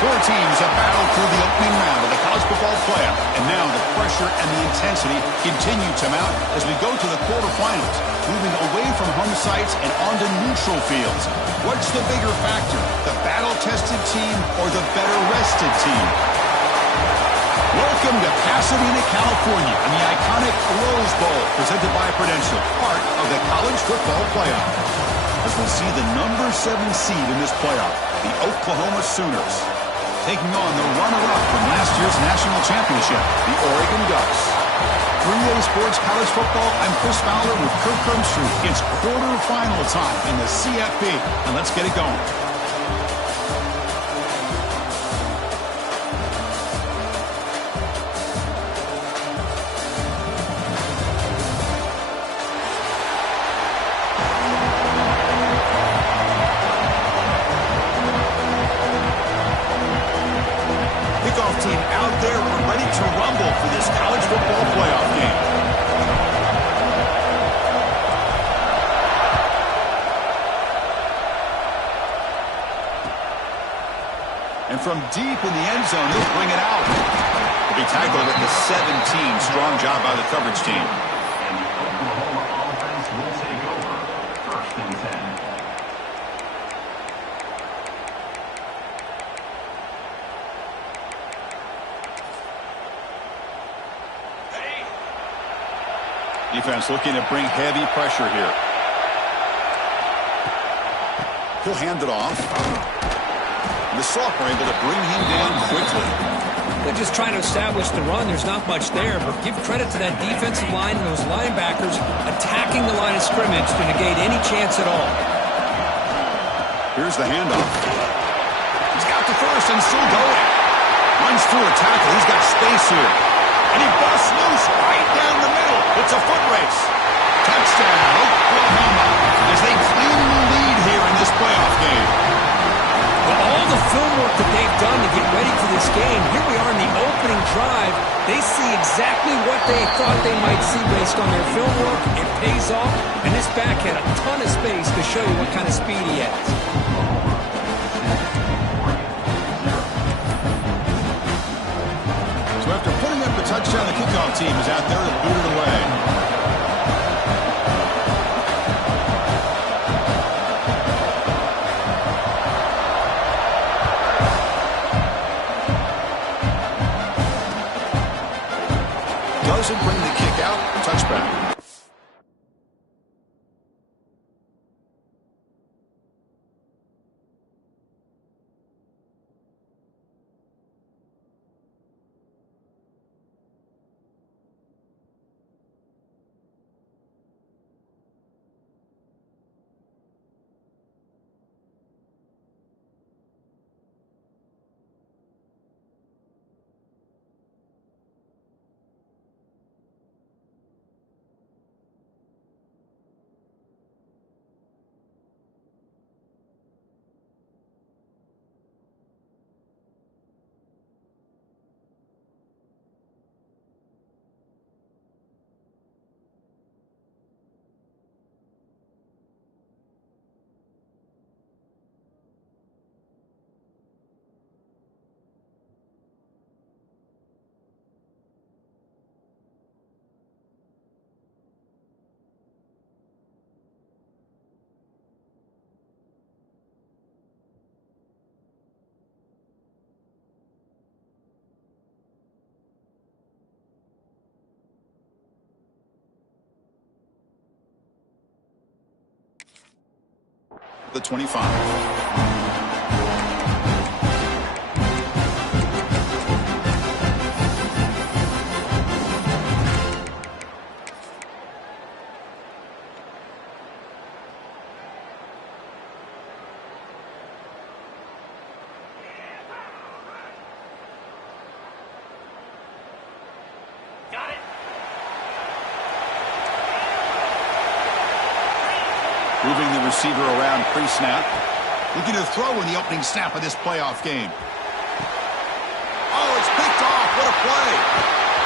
Four teams have battled through the opening round of the college football playoff, and now the pressure and the intensity continue to mount as we go to the quarterfinals, moving away from home sites and onto neutral fields. What's the bigger factor, the battle-tested team or the better-rested team? Welcome to Pasadena, California, and the iconic Rose Bowl, presented by Prudential, part of the college football playoff. As we see the number 7 seed in this playoff, the Oklahoma Sooners, taking on the runner-up from last year's national championship, the Oregon Ducks. 3A Sports College Football, I'm Chris Fowler with Kirk Crumbstreet. It's quarterfinal time in the CFP, and let's get it going. Team out there, we're ready to rumble for this college football playoff game. And from deep in the end zone, he'll bring it out. He'll be tackled at the 17. Strong job by the coverage team. And the Oklahoma offense will take over. 1st and 10. Defense looking to bring heavy pressure here. He'll hand it off. And the Sophomore able to bring him down quickly. They're just trying to establish the run. There's not much there, but give credit to that defensive line and those linebackers attacking the line of scrimmage to negate any chance at all. Here's the handoff. He's got the first and still going. Runs through a tackle. He's got space here. And he busts loose right down the middle. It's a foot race. Touchdown, Oklahoma, as they claim the lead here in this playoff game. Well, all the film work that they've done to get ready for this game, here we are in the opening drive. They see exactly what they thought they might see based on their film work. It pays off, and this back had a ton of space to show you what kind of speed he has. After putting up the touchdown, the kickoff team is out there to boot it away. Doesn't bring the kick out. Touchback. The 25. Moving the receiver around pre-snap. Looking to throw in the opening snap of this playoff game. Oh, it's picked off. What a play.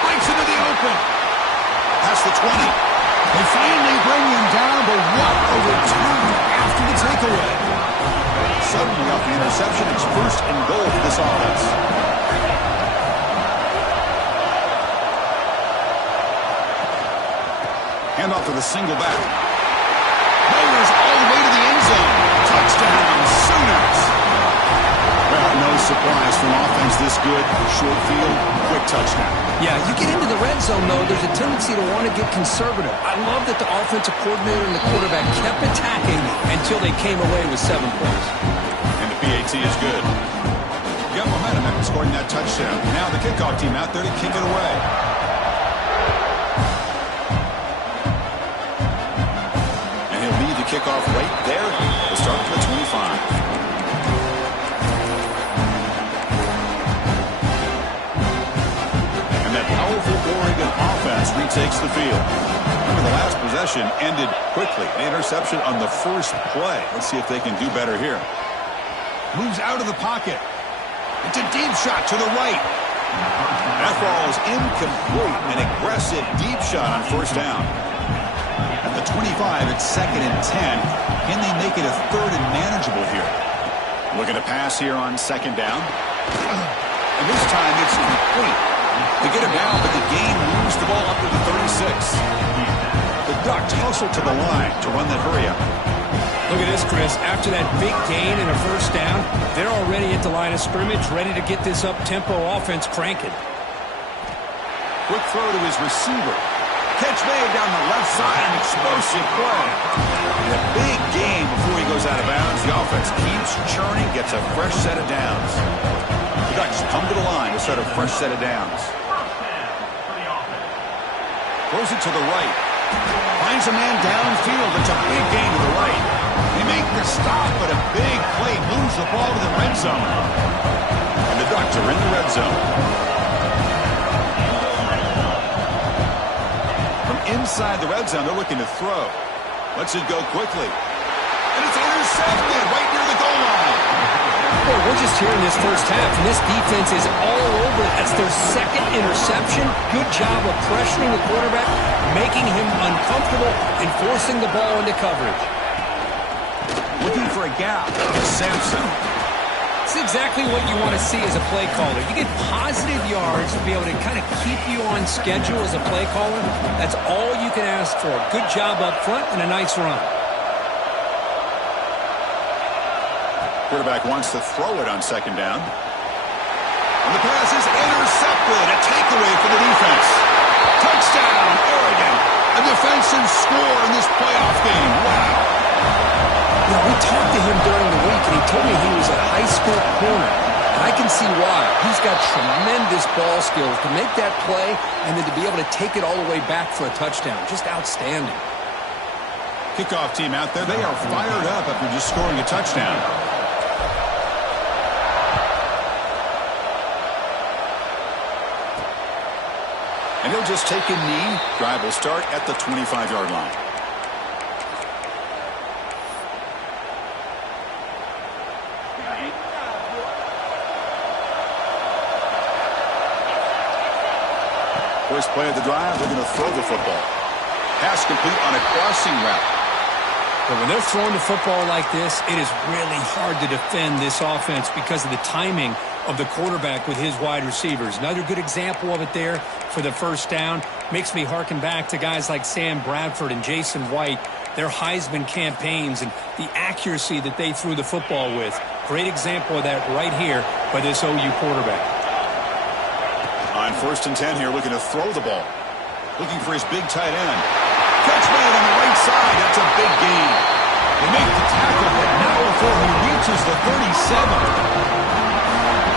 Breaks into the open. Past the 20. They finally bring him down, but what a return after the takeaway. Suddenly off the interception, it's first and goal for this offense. Handoff to the single back. Motors all the way to the end zone. Touchdown, Sooners. Well, no surprise from offense this good. Short field, quick touchdown. Yeah, you get into the red zone, though, there's a tendency to want to get conservative. I love that the offensive coordinator and the quarterback kept attacking until they came away with 7 points. And the PAT is good. Got momentum after scoring that touchdown. Now the kickoff team out there to kick it away. Kickoff right there. We'll start from the 25. And that powerful Oregon offense retakes the field. Remember, the last possession ended quickly. An interception on the first play. Let's see if they can do better here. Moves out of the pocket. It's a deep shot to the right. That ball is incomplete. An aggressive deep shot on first down. At the 25, it's 2nd and 10. Can they make it a 3rd and manageable here? Looking to pass here on 2nd down. And this time it's complete. They get him down, but the gain moves the ball up to the 36. The Ducks hustle to the line to run that hurry up. Look at this, Chris. After that big gain and a first down, they're already at the line of scrimmage, ready to get this up-tempo offense cranking. Quick throw to his receiver. Catch made down the left side, an explosive play. And a big gain before he goes out of bounds. The offense keeps churning, gets a fresh set of downs. The Ducks come to the line to set a fresh set of downs. Throws it to the right. Finds a man downfield. It's a big gain to the right. They make the stop, but a big play moves the ball to the red zone. And the Ducks are in the red zone. Inside the red zone, they're looking to throw. Lets it go quickly. And it's intercepted right near the goal line. Boy, we're just here in this first half, and this defense is all over. That's their 2nd interception. Good job of pressuring the quarterback, making him uncomfortable, and forcing the ball into coverage. Looking for a gap. Sampson. It's exactly what you want to see as a play caller. You get positive yards to be able to kind of keep you on schedule as a play caller. That's all you can ask for. Good job up front and a nice run. Quarterback wants to throw it on 2nd down. And the pass is intercepted. A takeaway for the defense. Touchdown, Oregon. A defensive score in this playoff game. Wow. Yeah, we talked to him during the week, and he told me he was a high school corner. And I can see why. He's got tremendous ball skills to make that play and then to be able to take it all the way back for a touchdown. Just outstanding. Kickoff team out there. They are fired up after just scoring a touchdown. And he'll just take a knee. Drive will start at the 25-yard line. First play of the drive, they're going to throw the football. Pass complete on a crossing route. But when they're throwing the football like this, it is really hard to defend this offense because of the timing of the quarterback with his wide receivers. Another good example of it there for the first down. Makes me harken back to guys like Sam Bradford and Jason White, their Heisman campaigns and the accuracy that they threw the football with. Great example of that right here by this OU quarterback. On 1st and 10 here, looking to throw the ball. Looking for his big tight end. Catch made on the right side. That's a big gain. They make the tackle, but now before he reaches the 37.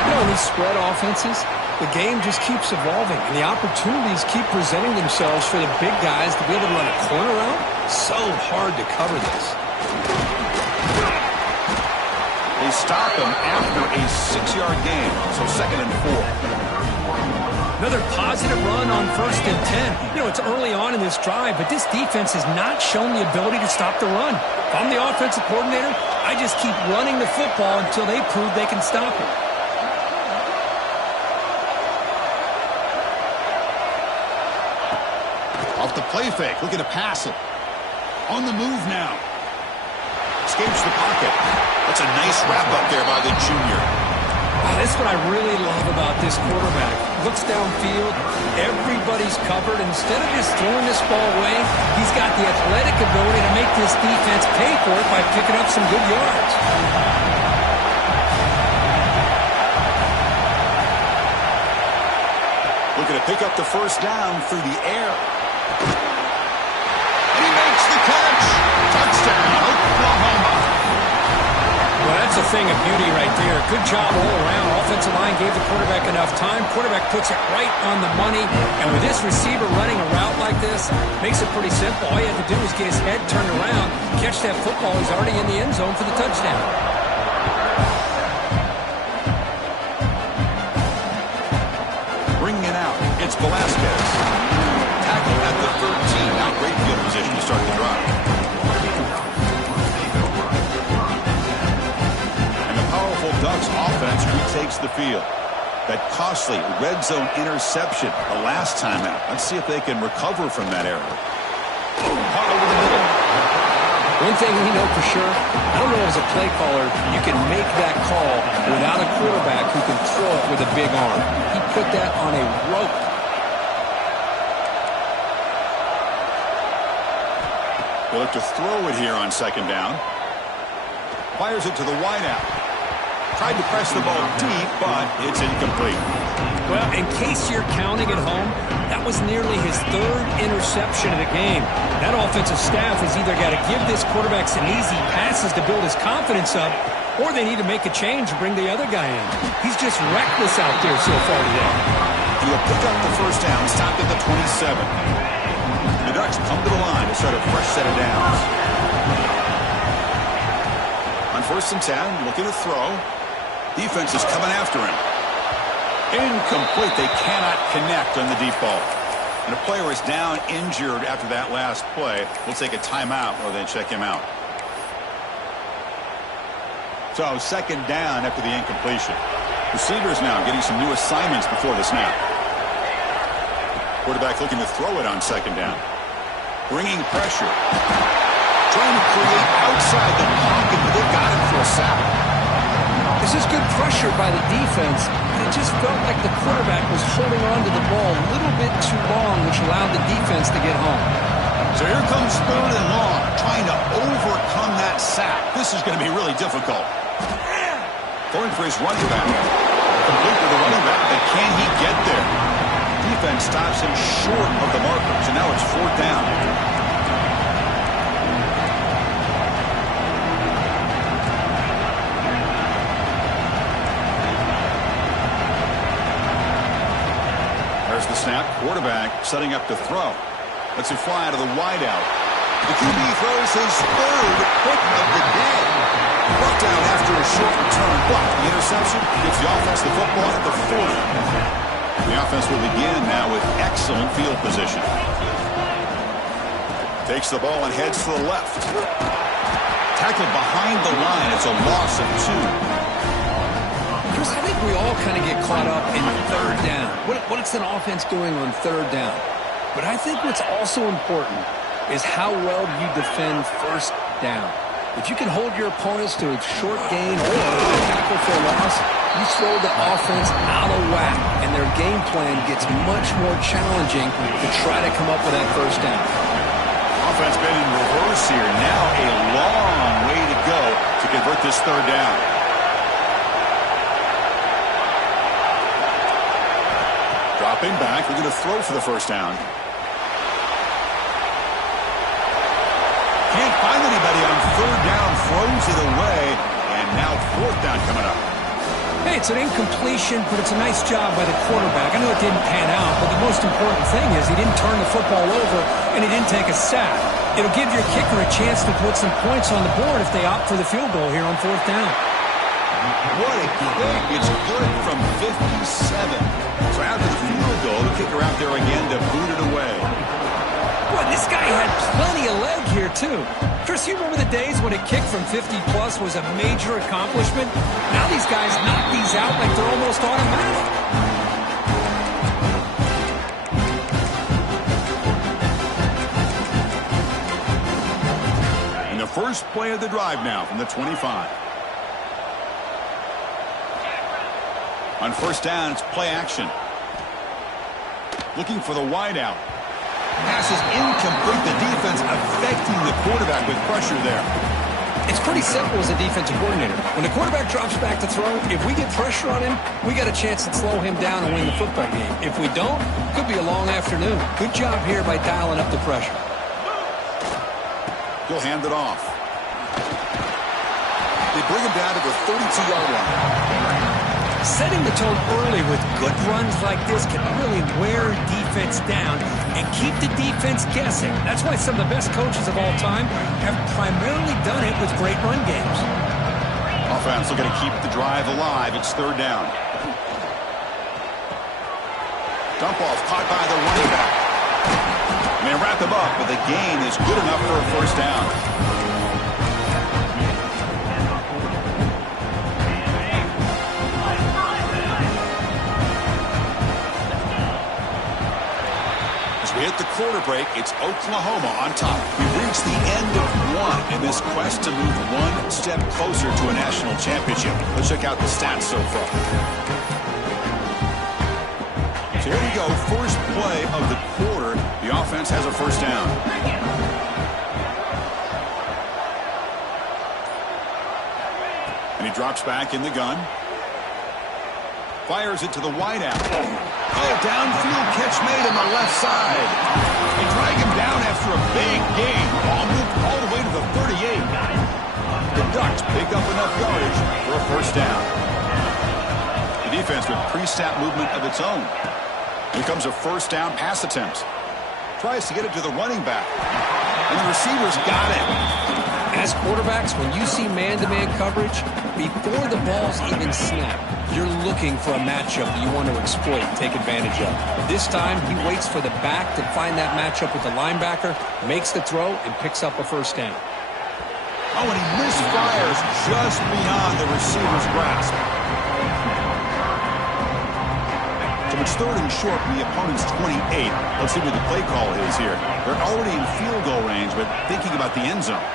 You know, in these spread offenses, the game just keeps evolving, and the opportunities keep presenting themselves for the big guys to be able to run a corner out. So hard to cover this. They stop him after a 6-yard gain, so 2nd and 4. Another positive run on 1st and 10. You know, it's early on in this drive, but this defense has not shown the ability to stop the run. If I'm the offensive coordinator, I just keep running the football until they prove they can stop it. Off the play fake, looking to pass it. On the move now. Escapes the pocket. That's a nice wrap up there by the junior. That's what I really love about this quarterback. Looks downfield, everybody's covered. Instead of just throwing this ball away, he's got the athletic ability to make this defense pay for it by picking up some good yards. Looking to pick up the 1st down through the air. And he makes the catch. Touchdown, Oklahoma. Well, that's a thing of beauty right there. Good job all around. Offensive line gave the quarterback enough time. Quarterback puts it right on the money. And with this receiver running a route like this, makes it pretty simple. All you have to do is get his head turned around, catch that football. He's already in the end zone for the touchdown. Bringing it out, it's Velasquez. Tackle at the 13. Now great field position to start the drive. Ducks offense retakes the field. That costly red zone interception the last time out. Let's see if they can recover from that error. Caught over the middle. One thing we know for sure, I don't know as a play caller, you can make that call without a quarterback who can throw it with a big arm. He put that on a rope. They look to throw it here on 2nd down. Fires it to the wideout. Tried to press the ball deep, but it's incomplete. Well, in case you're counting at home, that was nearly his 3rd interception of the game. That offensive staff has either got to give this quarterback some easy passes to build his confidence up, or they need to make a change and bring the other guy in. He's just reckless out there so far today. He'll pick up the 1st down, stopped at the 27. The Ducks come to the line to start a fresh set of downs. On 1st and 10, looking to throw. Defense is coming after him. Incomplete. They cannot connect on the deep ball. And a player is down injured after that last play. We'll take a timeout or then check him out. So 2nd down after the incompletion. Receivers now getting some new assignments before the snap. Quarterback looking to throw it on 2nd down. Bringing pressure. Trying to create outside the pocket, but they've got him for a sack. This is good pressure by the defense, but it just felt like the quarterback was holding on to the ball a little bit too long, which allowed the defense to get home. So here comes 3rd and long, trying to overcome that sack. This is going to be really difficult. Throwing for his running back. Complete with the running back, but can he get there? Defense stops him short of the marker, so now it's 4th down. There's the snap. Quarterback setting up to throw. Lets it fly to the wideout. The QB throws his 3rd pick of the day. Brought down after a short return, but the interception gives the offense the football at the 40. The offense will begin now with excellent field position. Takes the ball and heads to the left. Tackled behind the line. It's a loss of 2. Chris, I think we all kind of get caught up in 3rd down. What's an offense doing on 3rd down? But I think what's also important is how well you defend 1st down. If you can hold your opponents to a short gain or a tackle for a loss, you throw the offense out of whack, and their game plan gets much more challenging to try to come up with that 1st down. Offense been in reverse here. Now a long way to go to convert this 3rd down. Dropping back, we're going to throw for the 1st down. Can't can't find anybody on third down, throws it away, and now fourth down coming up. Hey, it's an incompletion, but it's a nice job by the quarterback. I know it didn't pan out, but the most important thing is he didn't turn the football over and he didn't take a sack. It'll give your kicker a chance to put some points on the board if they opt for the field goal here on fourth down. What a kick. It's good from 57. So after the field goal, the kicker out there again to boot it away. Boy, this guy had plenty of leg here, too. Chris, you remember the days when a kick from 50-plus was a major accomplishment? Now these guys knock these out like they're almost automatic. And the first play of the drive now from the 25. On first down, it's play action. Looking for the wideout. Pass is incomplete. The defense affecting the quarterback with pressure there. It's pretty simple as a defensive coordinator. When the quarterback drops back to throw, if we get pressure on him, we got a chance to slow him down and win the football game. If we don't, it could be a long afternoon. Good job here by dialing up the pressure. He'll hand it off. They bring him down to the 32-yard line. Setting the tone early with good runs like this can really wear defense down and keep the defense guessing. That's why some of the best coaches of all time have primarily done it with great run games. Offense looking to keep the drive alive. It's third down. Dump off caught by the running back. And they wrap him up, but the gain is good enough for a first down. We hit the quarter break. It's Oklahoma on top. We've reached the end of one in this quest to move one step closer to a national championship. Let's check out the stats so far. So here we go. First play of the quarter. The offense has a first down. And he drops back in the gun. Fires it to the wideout. Oh, downfield catch made on the left side. They drag him down after a big gain. Ball moved all the way to the 38. The Ducks pick up enough yardage for a first down. The defense with pre-snap movement of its own. Here comes a first down pass attempt. Tries to get it to the running back. And the receiver's got it. As quarterbacks, when you see man-to-man coverage, before the ball's even snapped, you're looking for a matchup you want to exploit, take advantage of. This time, he waits for the back to find that matchup with the linebacker, makes the throw, and picks up a first down. Oh, and he misfires just beyond the receiver's grasp. So it's third and short from the opponent's 28. Let's see what the play call is here. They're already in field goal range, but thinking about the end zone.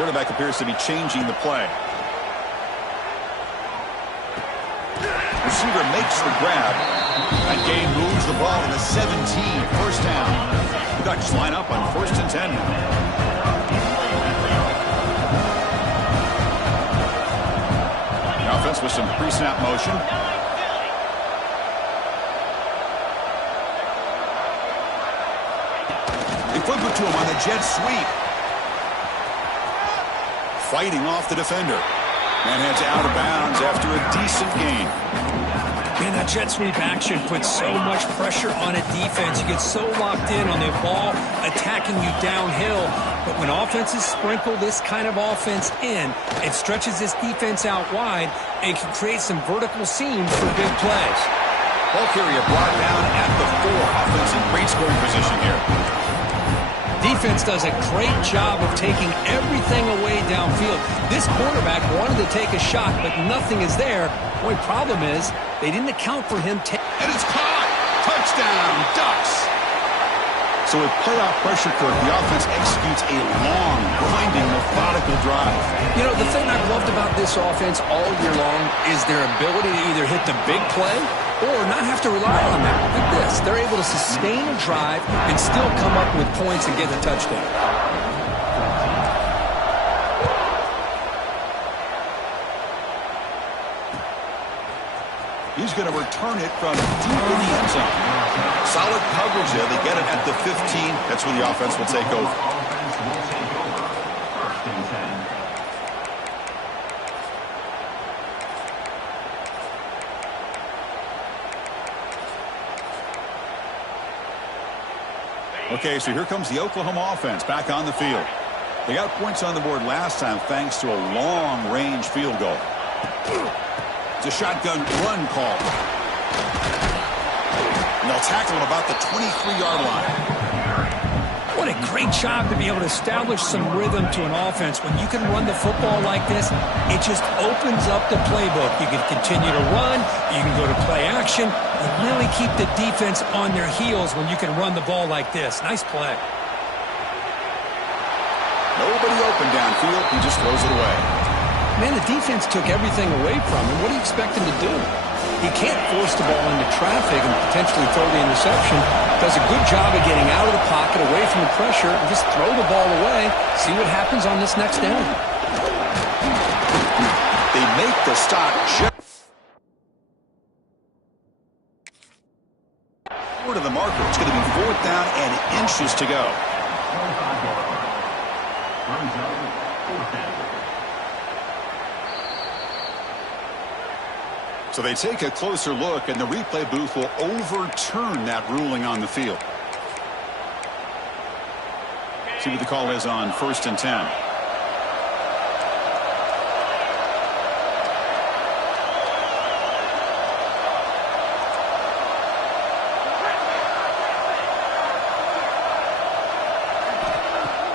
Quarterback appears to be changing the play. Receiver makes the grab. That gain moves the ball to the 17. First down. The Ducks line up on first and 10 now. The offense with some pre-snap motion. They flip it to him on the jet sweep. Fighting off the defender. And heads out of bounds after a decent gain. Man, that jet sweep action puts so much pressure on a defense. You get so locked in on the ball attacking you downhill. But when offenses sprinkle this kind of offense in, it stretches this defense out wide and can create some vertical seams for big plays. Ball carrier brought down at the 4. Offense in great scoring position here. Defense does a great job of taking everything away downfield. This quarterback wanted to take a shot, but nothing is there. The only problem is they didn't account for him. And it's caught. Touchdown, Ducks. So with playoff pressure, Kirk, the offense executes a long, grinding, methodical drive. You know, the thing I've loved about this offense all year long is their ability to either hit the big play or not have to rely on that. Look at this. They're able to sustain a drive and still come up with points and get the touchdown. He's going to return it from deep in the end zone. Solid coverage there. They get it at the 15. That's where the offense will take over. and 10. Okay, so here comes the Oklahoma offense back on the field. They got points on the board last time thanks to a long-range field goal. It's a shotgun run call. And they'll tackle him about the 23-yard line. What a great job to be able to establish some rhythm to an offense. When you can run the football like this, it just opens up the playbook. You can continue to run, you can go to play action, and really keep the defense on their heels when you can run the ball like this. Nice play. Nobody open downfield. He just throws it away. Man, the defense took everything away from him. What do you expect him to do? He can't force the ball into traffic and potentially throw the interception. Does a good job of getting out of the pocket, away from the pressure, and just throw the ball away. See what happens on this next down. They make the stop just short of the marker. It's going to be 4th down and inches to go. So they take a closer look, and the replay booth will overturn that ruling on the field. See what the call is on 1st and 10.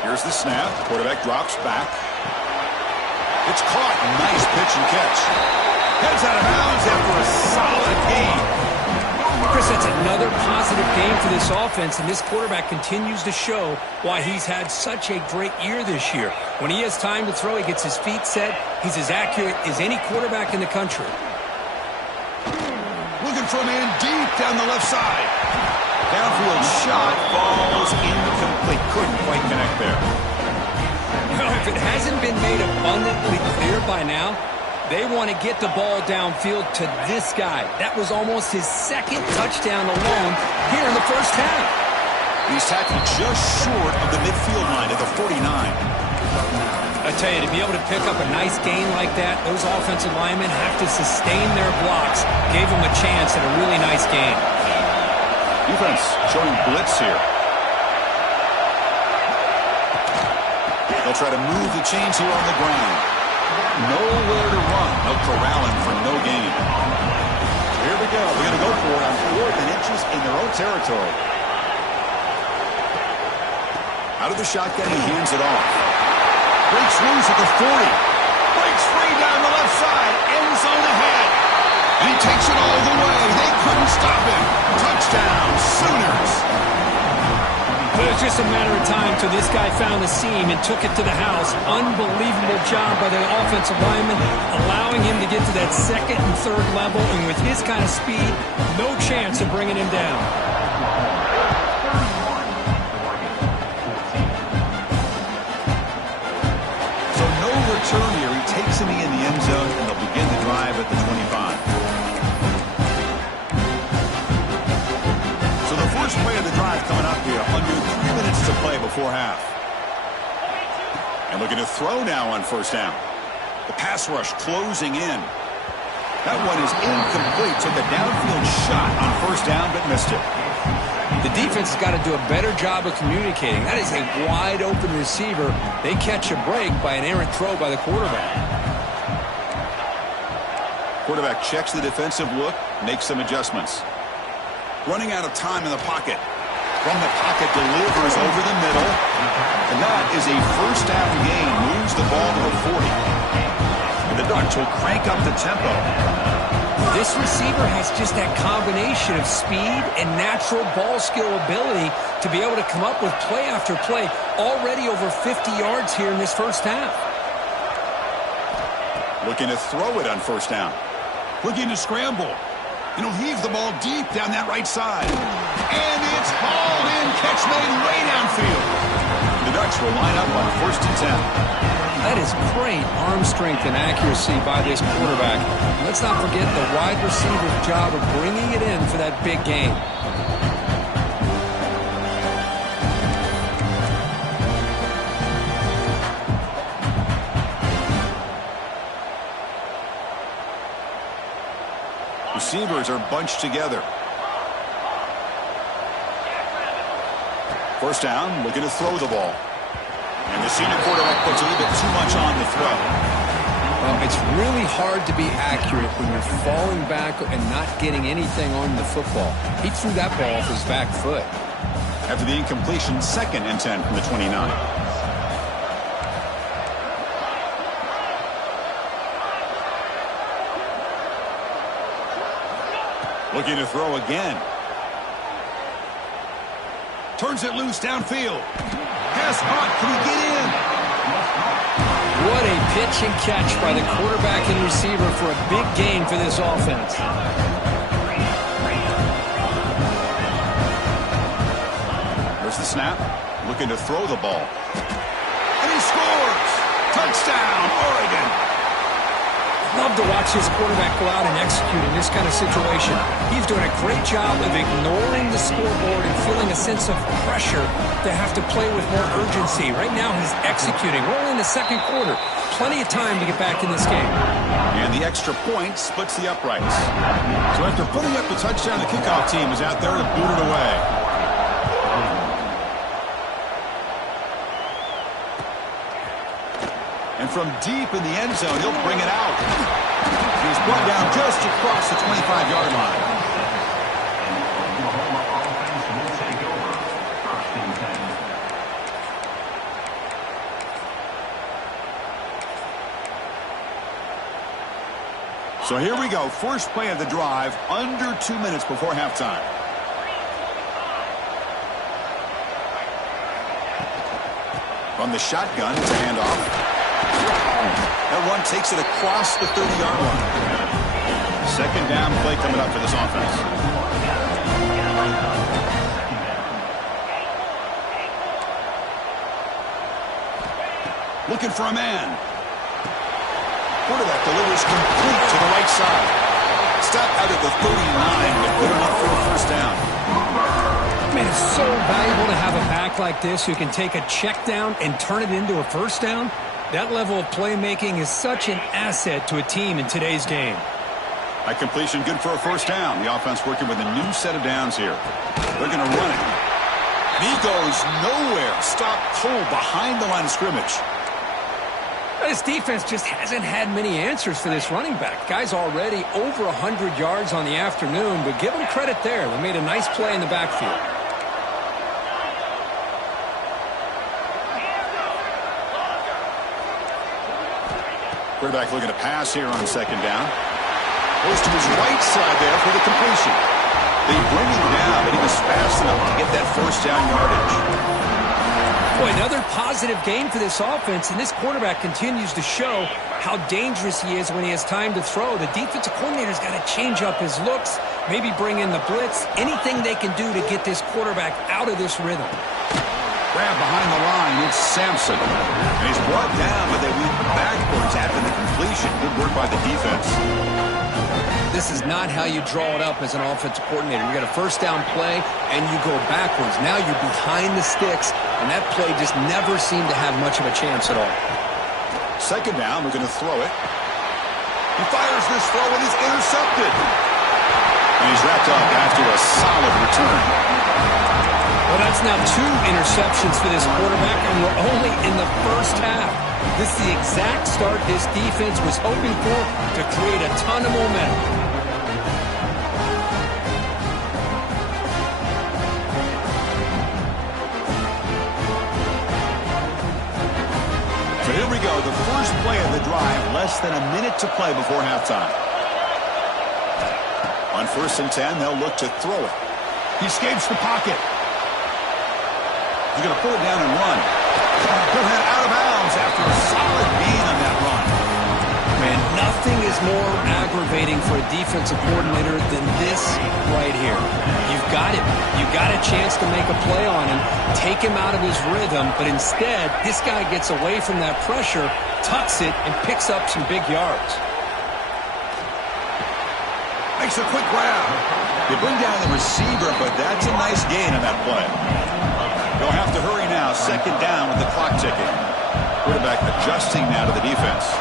Here's the snap. Quarterback drops back. It's caught. Nice pitch and catch. Heads out of bounds after a solid game. Chris, that's another positive game for this offense, and this quarterback continues to show why he's had such a great year this year. When he has time to throw, he gets his feet set. He's as accurate as any quarterback in the country. Looking for a man deep down the left side. Downfield shot falls incomplete. Couldn't quite connect there. Well, if it hasn't been made abundantly clear by now, they want to get the ball downfield to this guy. That was almost his 2nd touchdown alone here in the first half. He's tackled just short of the midfield line at the 49. I tell you, to be able to pick up a nice gain like that, those offensive linemen have to sustain their blocks. Gave him a chance at a really nice game. Defense showing blitz here. They'll try to move the chains here on the ground. Nowhere to run. They'll corral him for no gain. Here we go. We're going to go for it on 4th and inches in their own territory. Out of the shotgun, he hands it off. Breaks loose at the 40. Breaks free down the left side. End zone ahead. And he takes it all the way. They couldn't stop him. Touchdown, Sooners. It was just a matter of time till this guy found the seam and took it to the house. Unbelievable job by the offensive lineman, allowing him to get to that 2nd and 3rd level, and with his kind of speed, no chance of bringing him down. So no return here. He takes him in the end zone, and they'll begin the drive at the 25. So the first play of the drive coming up here, under 3 minutes to play before half. And looking to throw now on 1st down. The pass rush closing in. That one is incomplete. Took a downfield shot on 1st down, but missed it. The defense has got to do a better job of communicating. That is a wide open receiver. They catch a break by an errant throw by the quarterback. Quarterback checks the defensive look, makes some adjustments. Running out of time in the pocket. From the pocket, delivers over the middle. And that is a 1st down gain. Moves the ball to the 40. And the Ducks will crank up the tempo. This receiver has just that combination of speed and natural ball skill ability to be able to come up with play after play. Already over 50 yards here in this first half. Looking to throw it on 1st down. Looking to scramble. And he'll heave the ball deep down that right side. And it's hauled in. Catch made way downfield. The Ducks will line up on 1st and 10. That is great arm strength and accuracy by this quarterback. Let's not forget the wide receiver's job of bringing it in for that big game. receivers are bunched together. First down, looking to throw the ball. And the senior quarterback puts a little bit too much on the throw. Well, it's really hard to be accurate when you're falling back and not getting anything on the football. He threw that ball off his back foot. After the incompletion, 2nd and 10 from the 29. Looking to throw again. Turns it loose downfield. Pass caught. Can he get in? What a pitch and catch by the quarterback and receiver for a big gain for this offense. There's the snap. Looking to throw the ball. And he scores! Touchdown, Oregon! Love to watch this quarterback go out and execute in this kind of situation. He's doing a great job of ignoring the scoreboard and feeling a sense of pressure to have to play with more urgency. Right now he's executing. We're only in the 2nd quarter. Plenty of time to get back in this game. And the extra point splits the uprights. So after putting up the touchdown, the kickoff team is out there to boot it away. And from deep in the end zone, he'll bring it out. He's brought down just across the 25-yard line. Oklahoma offense will take over. 1st and 10. So here we go. First play of the drive, under 2 minutes before halftime. From the shotgun, it's a handoff. That one takes it across the 30-yard line. 2nd down play coming up for this offense. Looking for a man. Quarterback delivers complete to the right side. Stop out at the 39 to put him up for a first down. Man, it's so valuable to have a back like this who can take a check down and turn it into a first down. That level of playmaking is such an asset to a team in today's game. That completion good for a first down. The offense working with a new set of downs here. They're going to run it. And he goes nowhere. Stop cold behind the line of scrimmage. This defense just hasn't had many answers for this running back. Guy's already over 100 yards on the afternoon, but give him credit there. They made a nice play in the backfield. Quarterback looking to pass here on 2nd down. Goes to his right side there for the completion. They bring him down, but he was fast enough to get that first down yardage. Boy, another positive game for this offense, and this quarterback continues to show how dangerous he is when he has time to throw. The defensive coordinator's got to change up his looks, maybe bring in the blitz, anything they can do to get this quarterback out of this rhythm. Grab behind the line, it's Sampson. And he's brought down, but they went backwards after the completion. Good work by the defense. This is not how you draw it up as an offensive coordinator. You got a first down play, and you go backwards. Now you're behind the sticks, and that play just never seemed to have much of a chance at all. 2nd down, we're going to throw it. He fires this throw, and it's intercepted. And he's wrapped up after a solid return. Well, that's now 2 interceptions for this quarterback, and we're only in the first half. This is the exact start this defense was hoping for to create a ton of momentum. So here we go, the first play of the drive, less than a minute to play before halftime. On 1st and 10, they'll look to throw it. He escapes the pocket. He's going to pull it down and run. He'll head out of bounds after a solid gain on that run. Man, nothing is more aggravating for a defensive coordinator than this right here. You've got it. You've got a chance to make a play on him, take him out of his rhythm, but instead, this guy gets away from that pressure, tucks it, and picks up some big yards. Makes a quick grab. They bring down the receiver, but that's a nice gain on that play. They'll have to hurry now. 2nd down with the clock ticking. Quarterback adjusting now to the defense.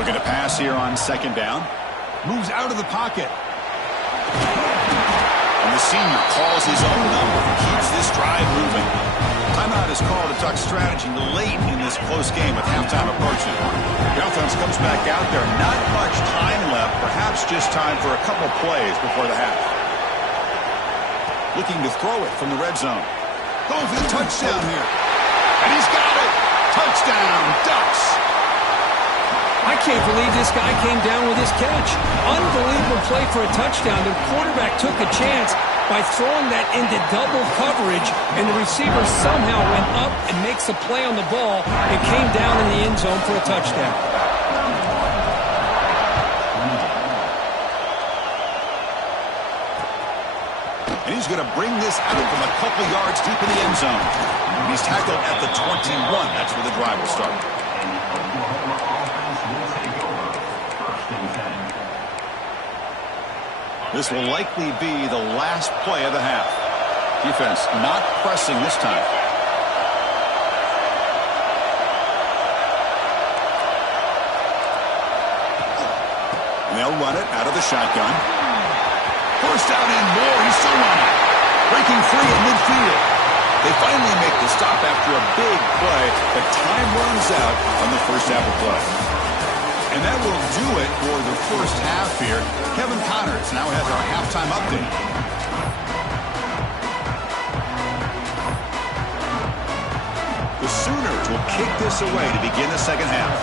Looking to pass here on second down. Moves out of the pocket. And the senior calls his own number and keeps this drive moving. Timeout is called to talk strategy late in this close game with halftime approaching. The offense comes back out there. Not much time left. Perhaps just time for a couple plays before the half. Looking to throw it from the red zone. Going for the touchdown here. And he's got it. Touchdown, Ducks. I can't believe this guy came down with his catch. Unbelievable play for a touchdown. The quarterback took a chance by throwing that into double coverage, and the receiver somehow went up and makes a play on the ball and came down in the end zone for a touchdown. And he's going to bring this out from a couple yards deep in the end zone. And he's tackled at the 21. That's where the drive will start. This will likely be the last play of the half. Defense not pressing this time. And they'll run it out of the shotgun. First down and more. He's still running. Breaking free at midfield. They finally make the stop after a big play, but time runs out on the first half of play. And that will do it for the first half here. Kevin Connors now has our halftime update. The Sooners will kick this away to begin the second half.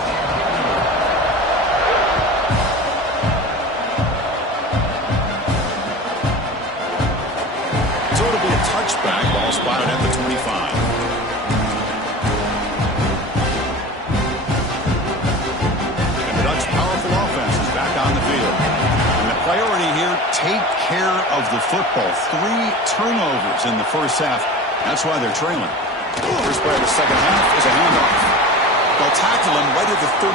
So it'll be a touchback, ball spotted at the 25. Powerful offense is back on the field. And the priority here, take care of the football. 3 turnovers in the first half. That's why they're trailing. First play of the second half is a handoff. They'll tackle him right at the 31.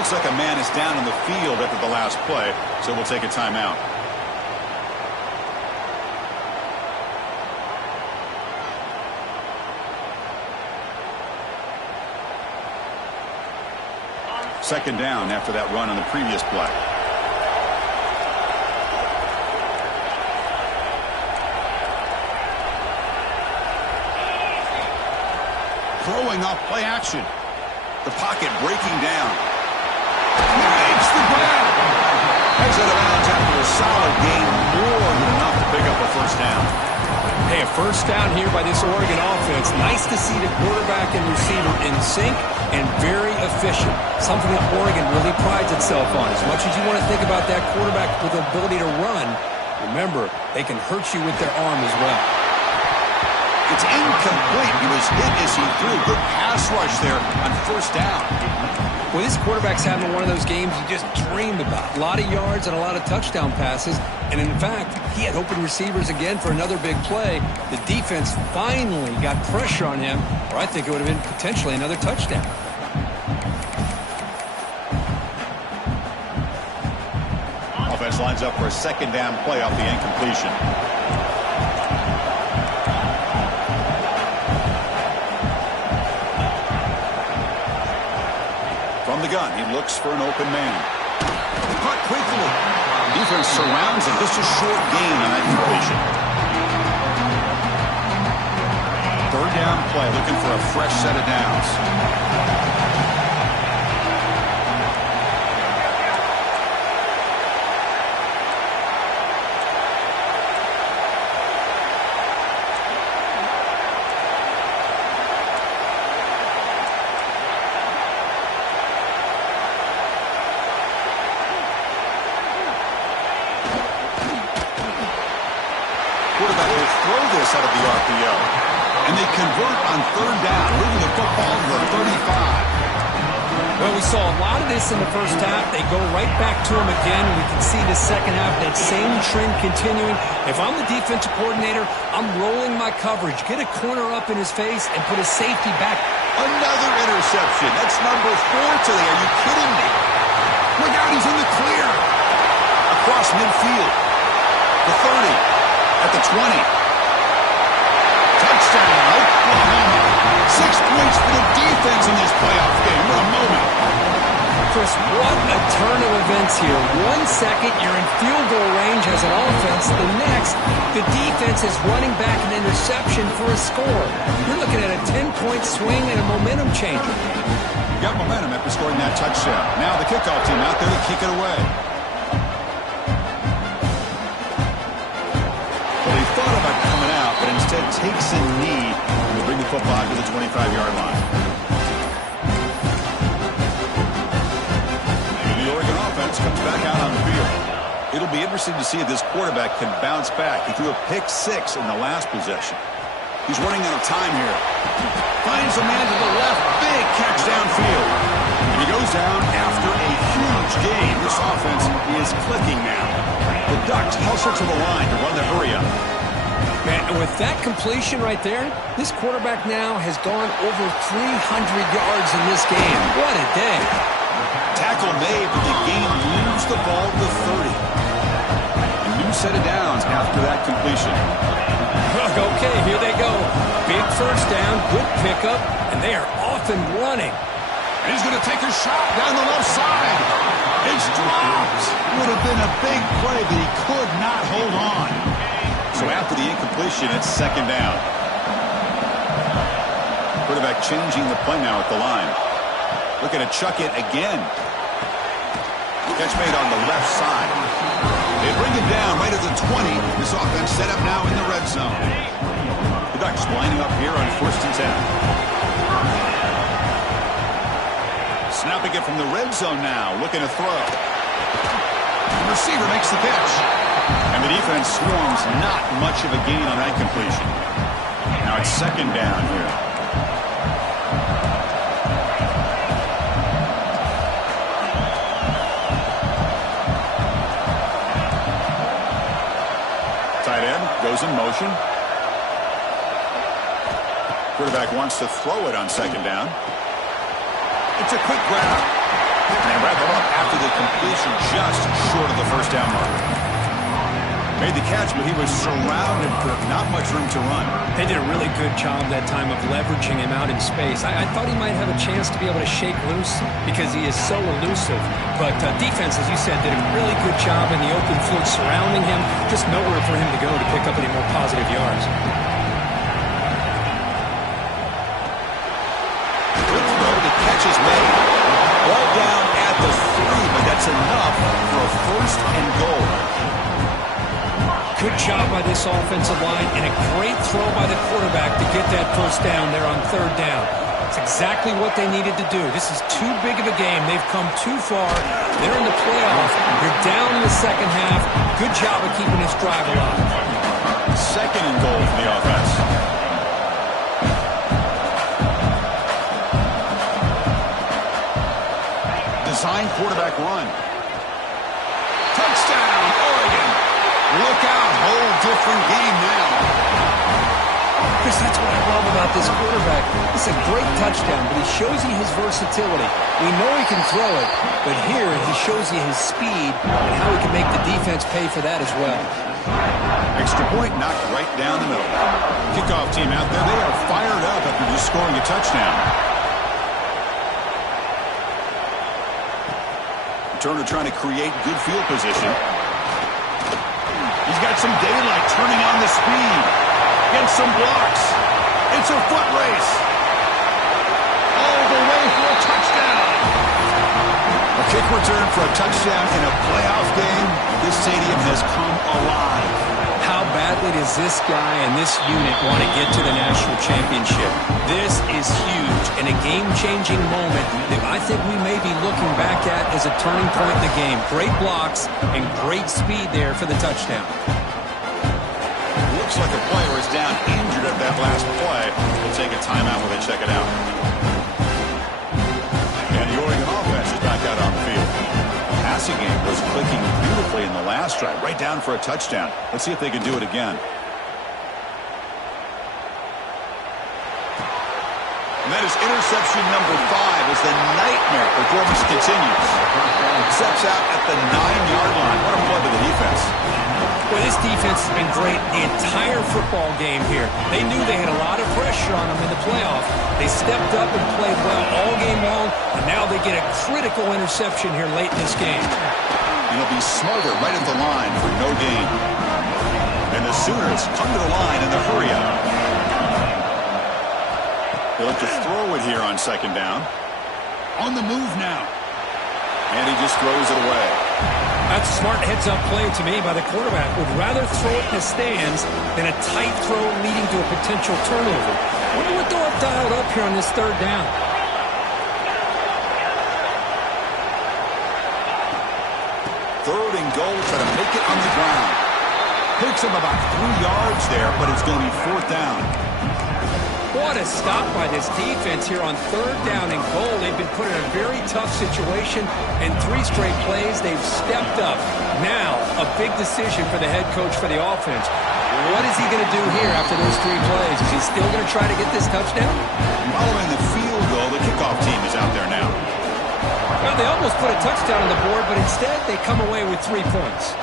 Looks like a man is down in the field after the last play, so we'll take a timeout. Second down after that run on the previous play. Throwing off play action. The pocket breaking down. Makes the grab. Heads out of bounds after a solid gain. More than enough to pick up a first down. Hey, a first down here by this Oregon offense. Nice to see the quarterback and receiver in sync and very efficient. Something that Oregon really prides itself on. As much as you want to think about that quarterback with the ability to run, remember, they can hurt you with their arm as well. It's incomplete. He was hit as he threw. Good pass rush there on first down. Well, this quarterback's having one of those games you just dreamed about. A lot of yards and a lot of touchdown passes. And in fact, he had open receivers again for another big play. The defense finally got pressure on him, or I think it would have been potentially another touchdown. Offense lines up for a second down play off the incompletion. From the gun, he looks for an open man. Caught quickly. Defense surrounds him. Just a short gain on that completion. Third down play, looking for a fresh set of downs. Quarterback will throw this out of the RPO. And they convert on third down, moving the football to the 35. Well, we saw a lot of this in the first half. They go right back to him again, and we can see the second half, that same trend continuing. If I'm the defensive coordinator, I'm rolling my coverage. Get a corner up in his face and put a safety back. Another interception. That's number 4 today. Are you kidding me? Look out, he's in the clear. Across midfield. The 30. At the 20. Touchdown, Oklahoma. 6 points for the defense in this playoff game. What a moment. Chris, what a turn of events here. 1 second, you're in field goal range as an offense. The next, the defense is running back an interception for a score. You're looking at a 10-point swing and a momentum changer. You got momentum after scoring that touchdown. Now the kickoff team out there to kick it away. Well, he thought about coming out, but instead takes a knee to bring the football to the 25-yard line. Comes back out on the field. It'll be interesting to see if this quarterback can bounce back. He threw a pick-6 in the last possession. He's running out of time here. Finds a man to the left. Big catch downfield. And he goes down after a huge gain. This offense is clicking now. The Ducks hustle to the line to run the hurry up. Man, with that completion right there, this quarterback now has gone over 300 yards in this game. What a day. Tackle made, but the game moves the ball to 30. A new set of downs after that completion. Okay, here they go. Big first down, good pickup, and they are off and running. And he's going to take a shot down the left side. It's dropped. Would have been a big play, but he could not hold on. So after the incompletion, it's second down. Quarterback changing the play now at the line. Looking to chuck it again. Catch made on the left side. They bring him down right at the 20. This offense set up now in the red zone. The Ducks lining up here on 1st and 10. Snapping it from the red zone now. Looking to throw. The receiver makes the catch. And the defense swarms. Not much of a gain on that completion. Now it's second down here. Goes in motion. Quarterback wants to throw it on second down. It's a quick grab. And they wrap it up after the completion just short of the first down marker. Made the catch, but he was surrounded, Kirk. Not much room to run. They did a really good job that time of leveraging him out in space. I thought he might have a chance to be able to shake loose because he is so elusive. But defense, as you said, did a really good job in the open field surrounding him. Just nowhere for him to go to pick up any more positive yards. Good throw. The catch is made. Ball down at the 3, but that's enough for a 1st and goal. Good job by this offensive line and a great throw by the quarterback to get that first down there on 3rd down. It's exactly what they needed to do. This is too big of a game. They've come too far. They're in the playoff. You're down in the second half. Good job of keeping this drive alive. 2nd and goal for the offense. Design quarterback run. Touchdown, Oregon. Look out, whole different game now. Chris, that's what I love about this quarterback. It's a great touchdown, but he shows you his versatility. We know he can throw it, but here he shows you his speed and how he can make the defense pay for that as well. Extra point knocked right down the middle. Kickoff team out there, they are fired up after just scoring a touchdown. Turner trying to create good field position. He's got some daylight, turning on the speed. Against some blocks. It's a foot race. All the way for a touchdown. A kick return for a touchdown in a playoff game. This stadium has come alive. How badly does this guy and this unit want to get to the national championship? This is huge and a game-changing moment that I think we may be looking back at as a turning point in the game. Great blocks and great speed there for the touchdown. Looks like a player is down injured at that last play. We'll take a timeout when they check it out. And the Oregon offense is back out on the field. The passing game was clicking beautifully in the last drive, right down for a touchdown. Let's see if they can do it again. And that is interception number 5 as the nightmare performance continues. Steps out at the 9-yard line. What a play by the defense. Well, this defense has been great the entire football game here. They knew they had a lot of pressure on them in the playoff. They stepped up and played well all game long, and now they get a critical interception here late in this game. He'll be smothered right at the line for no gain. And the Sooners come to the line in the hurry-up. They'll look to throw it here on second down. On the move now. And he just throws it away. That's a smart heads-up play to me by the quarterback. Would rather throw it in the stands than a tight throw leading to a potential turnover. Wonder what they'll have dialed up here on this third down. Third and goal, try to make it on the ground. Picks him about 3 yards there, but it's going to be fourth down. What a stop by this defense here on third down and goal. They've been put in a very tough situation, and 3 straight plays, they've stepped up. Now, a big decision for the head coach for the offense. What is he going to do here after those 3 plays? Is he still going to try to get this touchdown? Following the field goal, the kickoff team is out there now. Well, they almost put a touchdown on the board, but instead they come away with 3 points.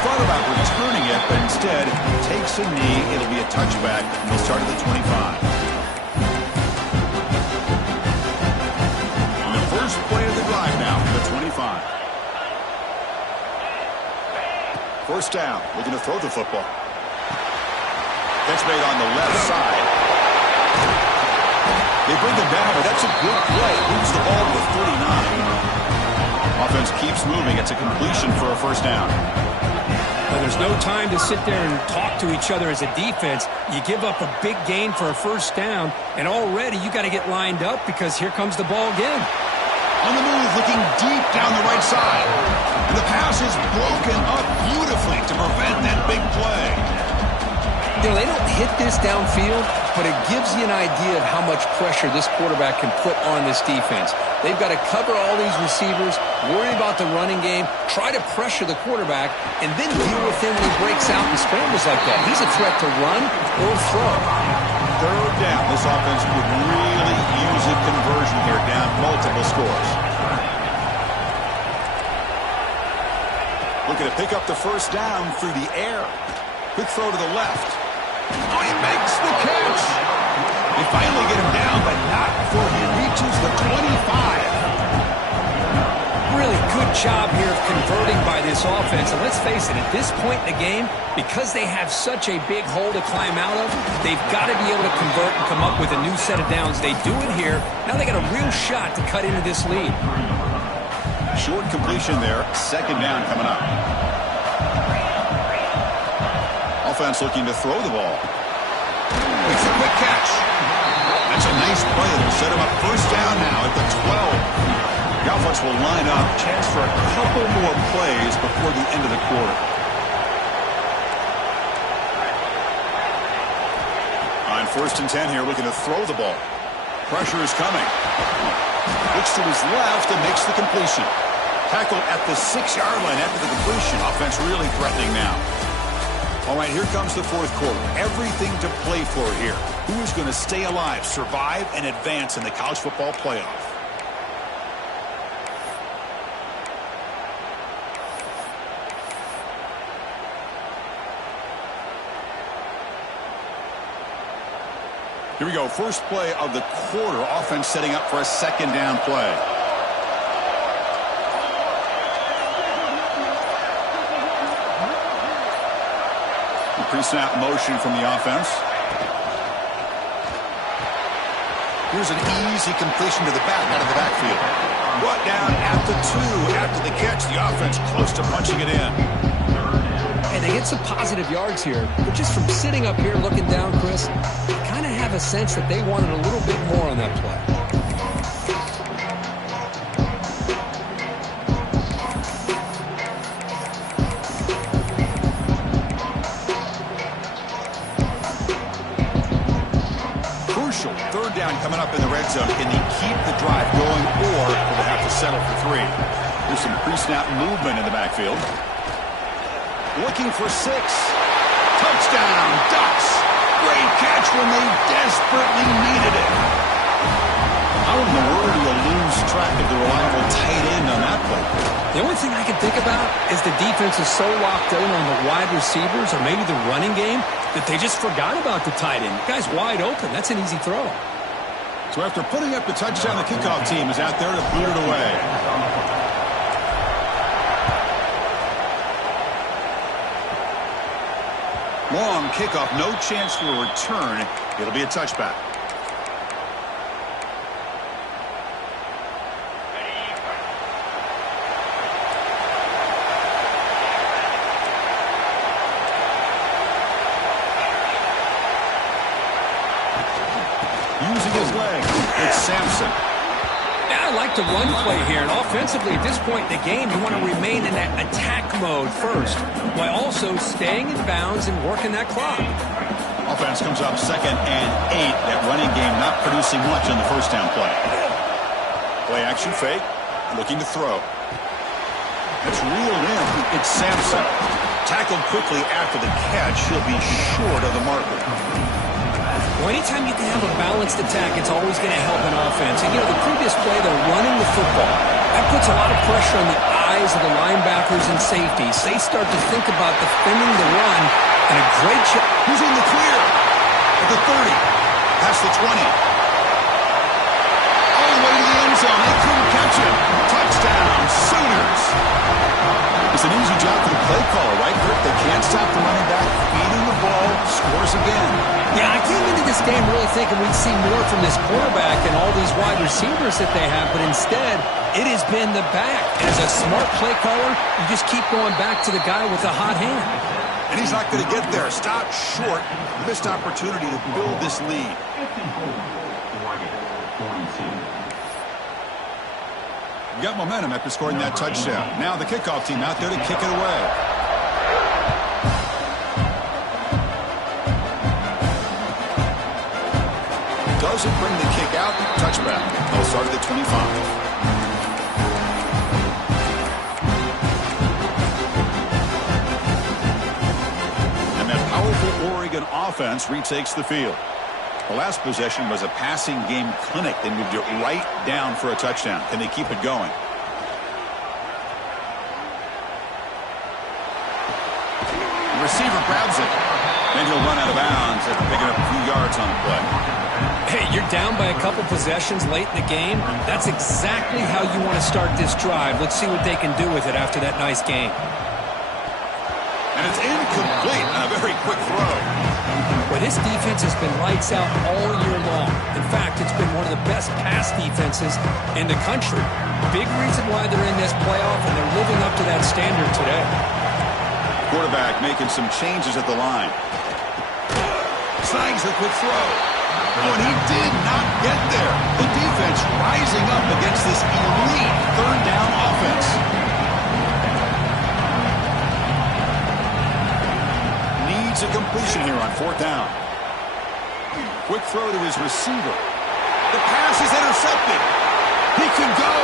Thought about returning it, but instead takes a knee. It'll be a touchback. He'll start at the 25. And the first play of the drive now from the 25. First down, looking to throw the football. Catch made on the left side. They bring him down, but that's a good play. Moves the ball to the 39. Offense keeps moving. It's a completion for a first down. Well, there's no time to sit there and talk to each other as a defense. You give up a big gain for a first down, and already you got to get lined up because here comes the ball again. On the move, looking deep down the right side. And the pass is broken up beautifully to prevent that big play. You know, they don't hit this downfield, but it gives you an idea of how much pressure this quarterback can put on this defense. They've got to cover all these receivers, worry about the running game, try to pressure the quarterback, and then deal with him when he breaks out and scrambles like that. He's a threat to run or throw. Third down. This offense could really use a conversion here, down multiple scores. Looking to pick up the first down through the air. Quick throw to the left. Oh, he makes the catch. They finally get him down, but not before he reaches the 25. Really good job here of converting by this offense. And let's face it, at this point in the game, because they have such a big hole to climb out of, they've got to be able to convert and come up with a new set of downs. They do it here. Now they got a real shot to cut into this lead. Short completion there. Second down coming up. Offense looking to throw the ball. Makes a quick catch. That's a nice play. It'll set him up first down now at the 12. The offense will line up. Chance for a couple more plays before the end of the quarter. On first and 10 here, looking to throw the ball. Pressure is coming. Looks to his left and makes the completion. Tackled at the 6-yard line after the completion. Offense really threatening now. All right, here comes the fourth quarter. Everything to play for here. Who is going to stay alive, survive, and advance in the college football playoff? Here we go. First play of the quarter. Offense setting up for a second down play. Pre-snap motion from the offense. Here's an easy completion to the back out of the backfield. Brought down at the 2 after the catch. The offense close to punching it in. And they get some positive yards here. But just from sitting up here looking down, Chris, I kind of have a sense that they wanted a little bit more on that play. Third down coming up in the red zone. Can they keep the drive going, or will they have to settle for 3? There's some pre-snap movement in the backfield. Looking for 6. Touchdown, Ducks. Great catch when they desperately needed it. How in the world do you lose track of the reliable tight end on that play? The only thing I can think about is the defense is so locked in on the wide receivers or maybe the running game that they just forgot about the tight end. The guy's wide open. That's an easy throw. So after putting up the touchdown, the kickoff team is out there to boot it away. Long kickoff, no chance for a return. It'll be a touchback. Using his leg, it's Sampson. Yeah, I like to run play here, and offensively at this point in the game, you want to remain in that attack mode first, while also staying in bounds and working that clock. Offense comes up 2nd and 8. That running game not producing much on the first down play. Play action fake, looking to throw. It's reeled in. It's Sampson. Tackled quickly after the catch. He'll be short of the marker. Well, anytime you can have a balanced attack, it's always going to help an offense. And, you know, the previous play, they're running the football. That puts a lot of pressure on the eyes of the linebackers and safeties. They start to think about defending the run, and a great shot. Who's in the clear? At the 30. Past the 20. All the way to the end zone. They couldn't catch him. Touchdown, Sooners. It's an easy job for the play caller, right, Kurt? They can't stop the running back. Feeding the ball. Scores again. Yeah, I came into this game really thinking we'd see more from this quarterback and all these wide receivers that they have, but instead, it has been the back. As a smart play caller, you just keep going back to the guy with the hot hand. And he's not going to get there. Stop short. Missed opportunity to build this lead. You got momentum after scoring that touchdown. Now the kickoff team out there to kick it away. Doesn't bring the kick out. Touchback. They'll start at the 25. Oregon offense retakes the field. The last possession was a passing game clinic. They moved it right down for a touchdown. Can they keep it going? The receiver grabs it. Then he'll run out of bounds after picking up a few yards on the play. Hey, you're down by a couple possessions late in the game. That's exactly how you want to start this drive. Let's see what they can do with it after that nice game. And it's incomplete on a very quick throw. Well, this defense has been lights out all year long. In fact, it's been one of the best pass defenses in the country. Big reason why they're in this playoff, and they're living up to that standard today. Quarterback making some changes at the line. Snags a quick throw. Oh, and he did not get there. The defense rising up against this elite third down offense. A completion here on 4th down. Quick throw to his receiver. The pass is intercepted. He can go.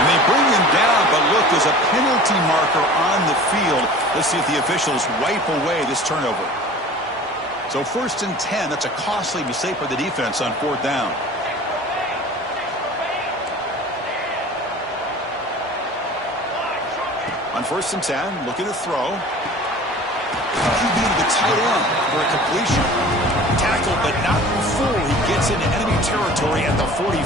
And they bring him down, but look, there's a penalty marker on the field. Let's see if the officials wipe away this turnover. So 1st and 10, that's a costly mistake for the defense on 4th down. On 1st and 10, looking to throw. QB to the tight end for a completion. Tackled but not full. He gets into enemy territory at the 45.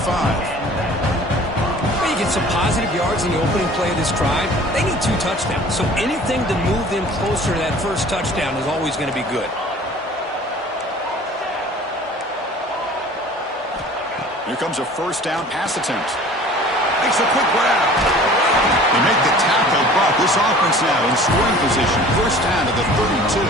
Well, you get some positive yards in the opening play of this drive. They need 2 touchdowns, so anything to move them closer to that first touchdown is always going to be good. Here comes a 1st down pass attempt. Makes a quick grab. They make the tackle, but this offense now in scoring position. 1st down to the 32.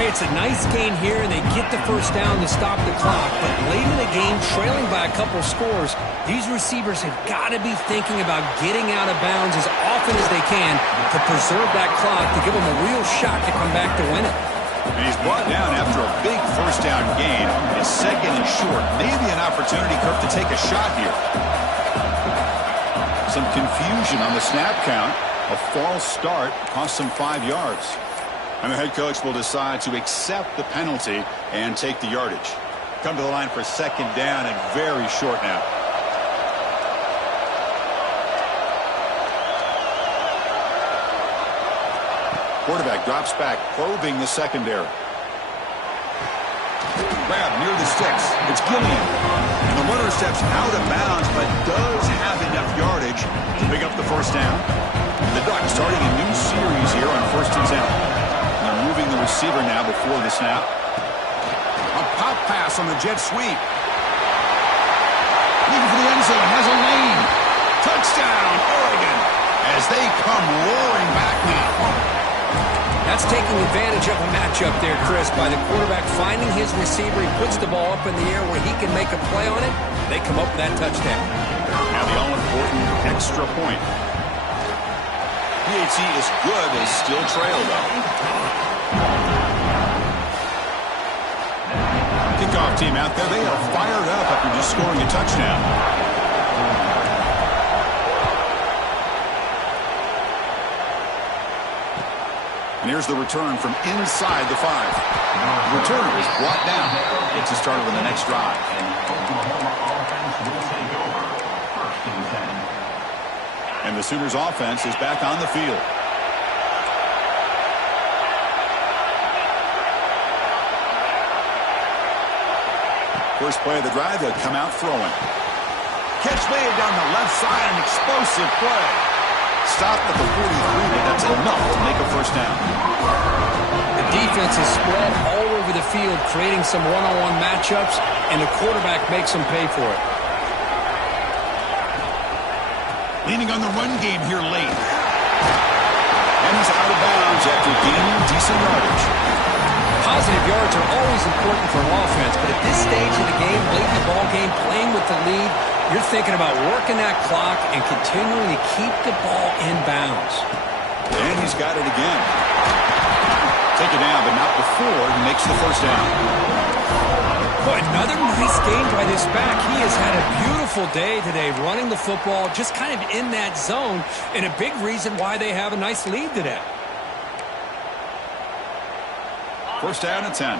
Hey, it's a nice gain here, and they get the 1st down to stop the clock. But late in the game, trailing by a couple scores, these receivers have got to be thinking about getting out of bounds as often as they can to preserve that clock, to give them a real shot to come back to win it. And he's brought down after a big 1st down gain. It's 2nd and short. Maybe an opportunity, Kirk, to take a shot here. Some confusion on the snap count. A false start cost them 5 yards. And the head coach will decide to accept the penalty and take the yardage. Come to the line for 2nd down and very short now. Quarterback drops back, probing the secondary. Grab near the sticks. It's Gillian. And the runner steps out of bounds, but does have enough yardage to pick up the first down. And the Ducks starting a new series here on 1st and 10. They're moving the receiver now before the snap. A pop pass on the jet sweep. Looking for the end zone. Has a lane. Touchdown, Oregon. As they come roaring back now. That's taking advantage of a matchup there, Chris, by the quarterback finding his receiver. He puts the ball up in the air where he can make a play on it. They come up with that touchdown. Now the all-important extra point. PHC is good as still trail, though. Kickoff team out there. They are fired up after just scoring a touchdown. And here's the return from inside the 5. The returner is brought down. Gets us started on the next drive. And the Sooners offense is back on the field. First play of the drive, they'll come out throwing. Catch made down the left side, an explosive play. Stopped at the 43, but that's enough to make a first down. The defense is spread all over the field, creating some one-on-one matchups, and the quarterback makes them pay for it. Leaning on the run game here late. And he's out of bounds after gaining decent yardage. Positive yards are always important for an offense, but at this stage of the game, late in the ball game, playing with the lead, you're thinking about working that clock and continuing to keep the ball in bounds. And he's got it again. Take it down, but not before he makes the first down. Boy, another nice game by this back. He has had a beautiful day today running the football, just kind of in that zone, and a big reason why they have a nice lead today. First down and 10.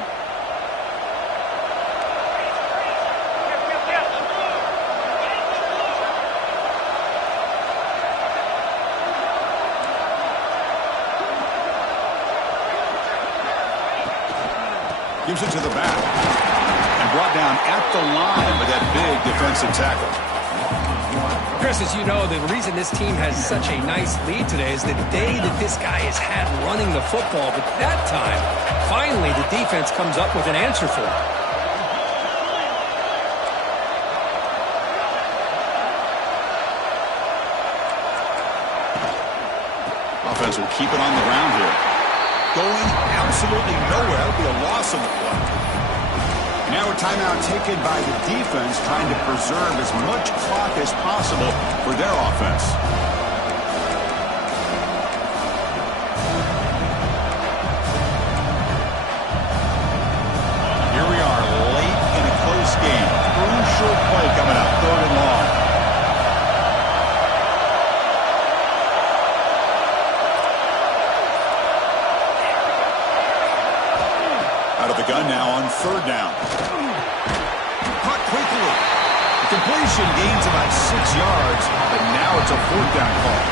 Gives it to the back. And brought down at the line with that big defensive tackle. Chris, as you know, the reason this team has such a nice lead today is the day that this guy has had running the football. But that time, finally, the defense comes up with an answer for him. Offense will keep it on the ground here. Going absolutely nowhere. That'll be a loss of the play. Now a timeout taken by the defense, trying to preserve as much clock as possible for their offense. Here we are, late in a close game. Crucial play coming up, 3rd and long. Out of the gun now on 3rd down. Caught quickly. The completion gains about 6 yards, but now it's a 4th down call.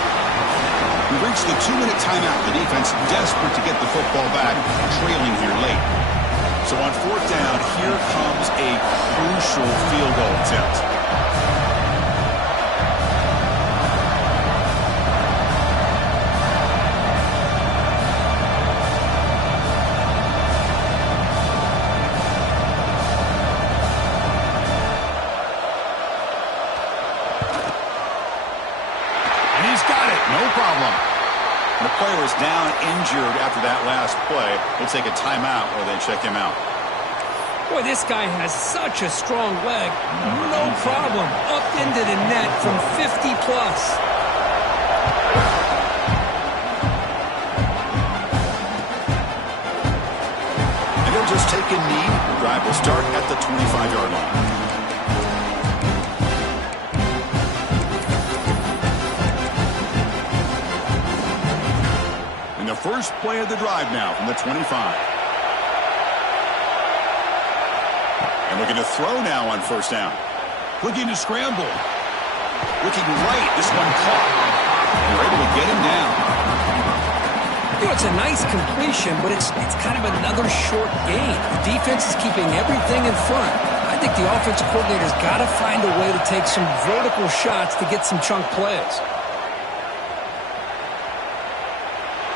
We reached the 2-minute timeout. The defense desperate to get the football back, trailing here late. So on 4th down, here comes a crucial field goal attempt. The player is down injured after that last play. We'll take a timeout while they check him out. Boy, this guy has such a strong leg. No problem. Up into the net from 50 plus. And they'll just take a knee. The drive will start at the 25-yard line. The first play of the drive now from the 25. And looking to throw now on 1st down. Looking to scramble. Looking right. This one caught. And they're able to get him down. You know, It's a nice completion, but it's kind of another short gain. The defense is keeping everything in front. I think the offensive coordinator's got to find a way to take some vertical shots to get some chunk plays.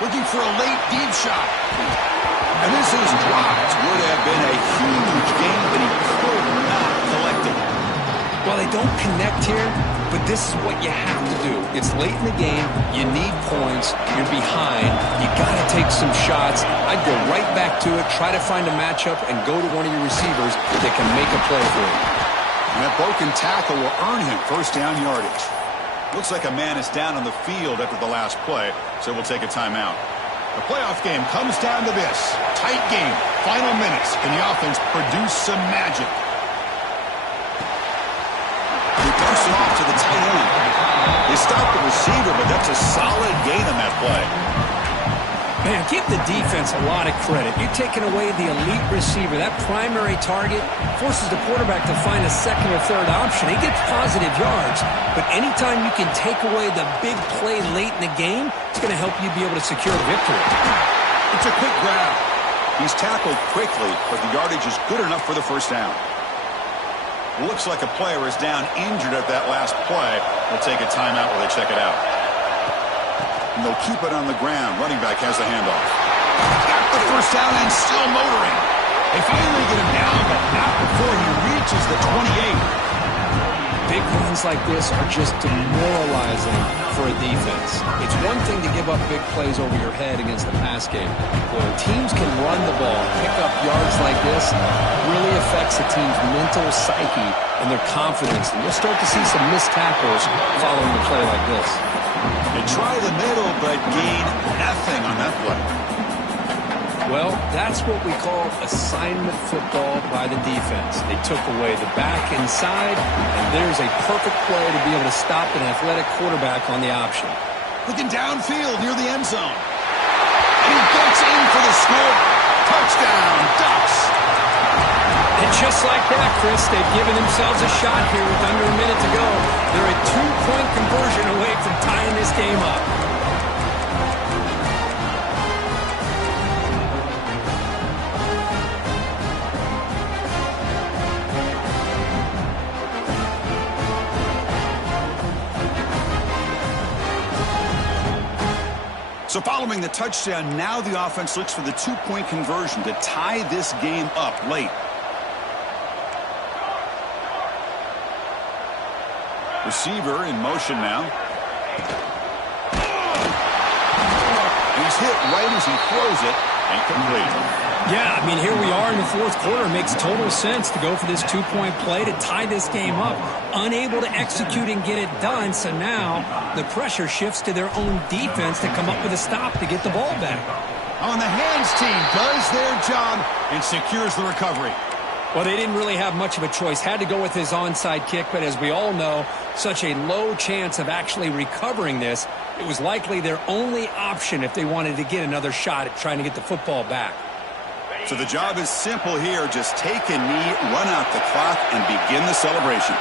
Looking for a late deep shot. And this is dropped. Would have been a huge gain, but he could not collect it. Well, they don't connect here, but this is what you have to do. It's late in the game. You need points. You're behind. You got to take some shots. I'd go right back to it, try to find a matchup, and go to one of your receivers that can make a play for you. And that broken tackle will earn him first down yardage. Looks like a man is down on the field after the last play, so we'll take a timeout. The playoff game comes down to this. Tight game. Final minutes. Can the offense produce some magic? He dumps it off to the tight end. They stopped the receiver, but that's a solid gain on that play. Man, give the defense a lot of credit. You're taking away the elite receiver. That primary target forces the quarterback to find a second or third option. He gets positive yards, but anytime you can take away the big play late in the game, it's going to help you be able to secure a victory. It's a quick grab. He's tackled quickly, but the yardage is good enough for the first down. Looks like a player is down injured at that last play. We'll take a timeout while they check it out. And they'll keep it on the ground. Running back has the handoff. Got the first down and still motoring. They finally get him down, but not before he reaches the 28. Big runs like this are just demoralizing for a defense. It's one thing to give up big plays over your head against the pass game. When teams can run the ball, pick up yards like this, really affects a team's mental psyche and their confidence. And you'll start to see some missed tackles following a play like this. They try the middle, but gain nothing on that play. Well, that's what we call assignment football by the defense. They took away the back inside, and there's a perfect play to be able to stop an athletic quarterback on the option. Looking downfield near the end zone. And he gets in for the score. Touchdown, Ducks. And just like that, Chris, they've given themselves a shot here with under a minute to go. They're a 2-point conversion away from tying this game up. So following the touchdown, now the offense looks for the 2-point conversion to tie this game up late. Receiver in motion now. He's hit right as he throws it and complete. Yeah, I mean, here we are in the fourth quarter. It makes total sense to go for this 2-point play to tie this game up. Unable to execute and get it done, so now the pressure shifts to their own defense to come up with a stop to get the ball back. On the hands team does their job and secures the recovery. Well, they didn't really have much of a choice. Had to go with his onside kick, but as we all know, such a low chance of actually recovering this. It was likely their only option if they wanted to get another shot at trying to get the football back. So the job is simple here. Just take a knee, run out the clock, and begin the celebration.